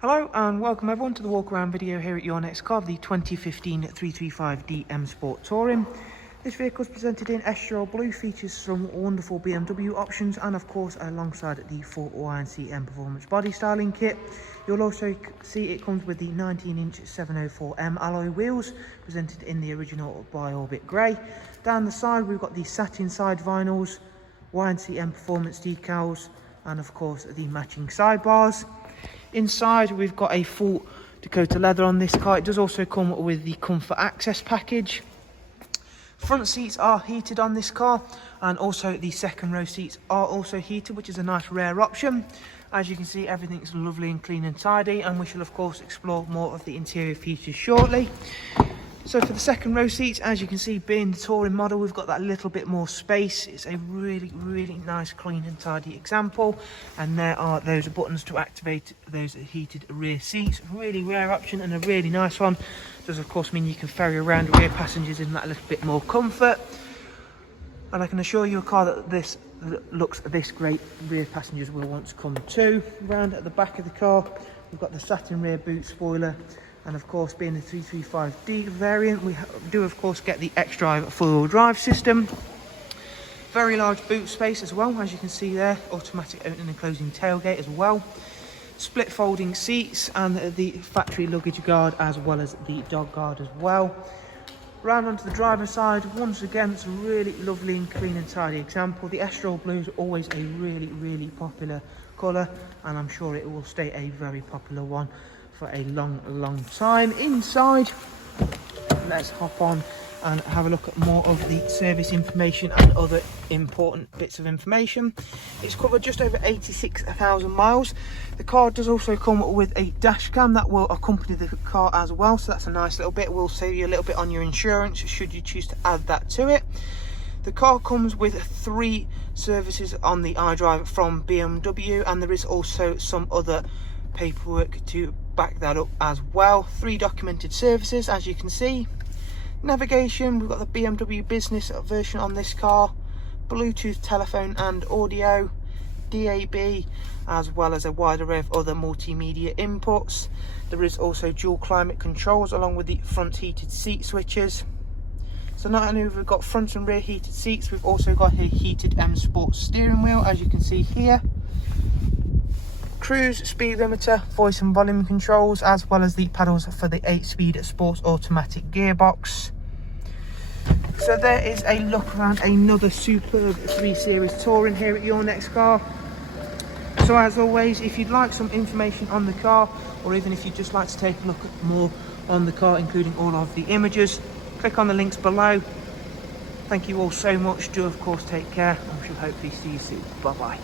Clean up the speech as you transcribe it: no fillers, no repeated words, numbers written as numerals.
Hello and welcome everyone to the walk around video here at your next car, the 2015 335D M Sport Touring. This vehicle is presented in Xdrive blue, features some wonderful BMW options and of course alongside the full YNC Mperformance body styling kit. You'll also see it comes with the 19-inch 704M alloy wheels presented in the original Bi-Orbit grey. Down the side we've got the satin side vinyls, YNC Mperformance decals and of course the matching sidebars. Inside we've got a full Dakota leather on this car. It does also come with the comfort access package. Front seats are heated on this car and also the second row seats are also heated, which is a nice rare option. As you can see, everything's lovely and clean and tidy, and we shall of course explore more of the interior features shortly. So for the second row seats, as you can see, being the touring model, we've got that little bit more space. It's a really nice, clean and tidy example. And there are those buttons to activate those heated rear seats. Really rare option and a really nice one. Does of course mean you can ferry around rear passengers in that little bit more comfort. And I can assure you a car that looks this great, rear passengers will want to come too. Round at the back of the car, we've got the satin rear boot spoiler. And of course, being the 335D variant, we do of course get the Xdrive four-wheel drive system. Very large boot space as well, as you can see there. Automatic opening and closing tailgate as well. Split folding seats and the factory luggage guard as well as the dog guard as well. Round onto the driver's side, once again, it's a really lovely and clean and tidy example. The Xdrive blue is always a really popular colour, and I'm sure it will stay a very popular one for a long time. Inside, let's hop on and have a look at more of the service information and other important bits of information. It's covered just over 86,000 miles. The car does also come with a dash cam that will accompany the car as well, so that's a nice little bit. Will save you a little bit on your insurance should you choose to add that to it. The car comes with 3 services on the iDrive from BMW, and there is also some other paperwork to back that up as well. 3 documented services, as you can see. Navigation, we've got the BMW business version on this car, Bluetooth telephone and audio, DAB, as well as a wide array of other multimedia inputs. There is also dual climate controls along with the front heated seat switches. So not only have we got front and rear heated seats, we've also got a heated M Sport steering wheel, as you can see here. Cruise speed limiter, voice and volume controls, as well as the paddles for the 8-speed sports automatic gearbox. So there is a look around another superb 3 Series Touring here at your next car. So as always, if you'd like some information on the car, or even if you'd just like to take a look at more on the car, including all of the images, click on the links below. Thank you all so much. Do of course take care, and we shall hopefully see you soon. Bye bye.